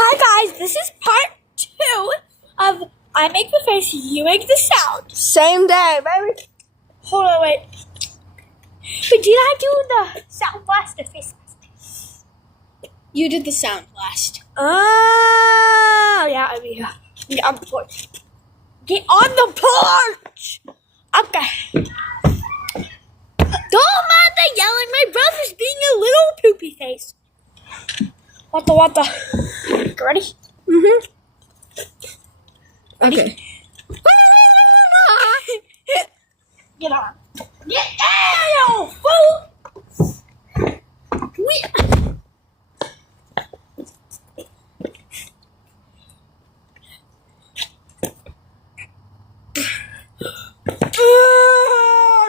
Hi guys, this is part 2 of I make the face, you make the sound. Same day, baby. Hold on, wait. But did I do the sound last or face last? You did the sound last. Oh, yeah, I mean, get on the porch. Get on the porch! Okay. Don't mind the yelling, my brother's being a little poopy face. What the? You ready? Mm-hmm. Ready? Okay. Get on. Get down, fool!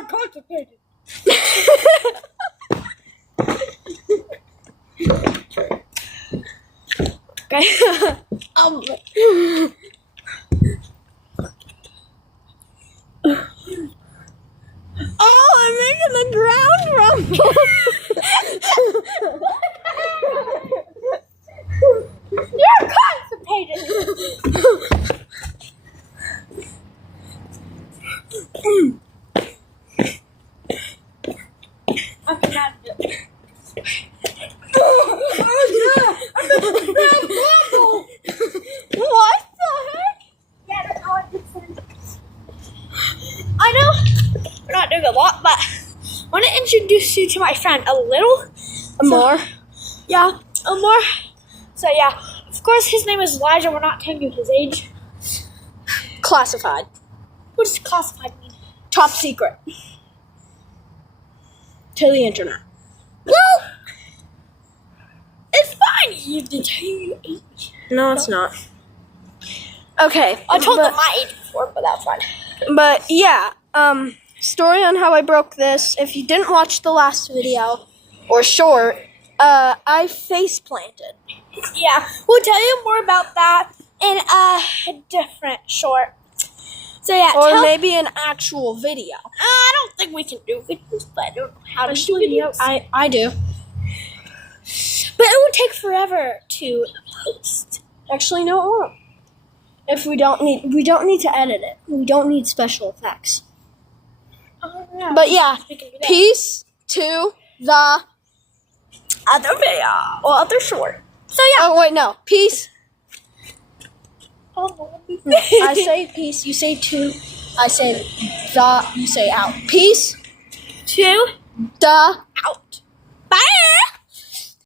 Constipated. Okay. Oh, I'm making the ground rumble. You're constipated. Okay, now do it. What the heck? Yeah, that's how I did it. I know we're not doing a lot, but I want to introduce you to my friend a little. More? Yeah, a more. So yeah, of course his name is Elijah. We're not telling you his age. Classified. What does classified mean? Top secret. To the internet. Well, it's fine. You did tell you your age. No, it's not. Okay. I told them my age before, but that's fine. But yeah, story on how I broke this. If you didn't watch the last video or short, I face planted. Yeah, we'll tell you more about that in a different short. So yeah, Or maybe an actual video. I don't think we can do videos, but I don't know how to do videos. I do. But it would take forever to post. Actually, no, it won't. If we don't need to edit it. We don't need special effects. Oh, yeah. But yeah, We can do that. peace to the. Other video or other short. So yeah. Oh wait, no, peace. Oh, I say peace. You say to. I say the. You say out. Peace two the. out. Bye.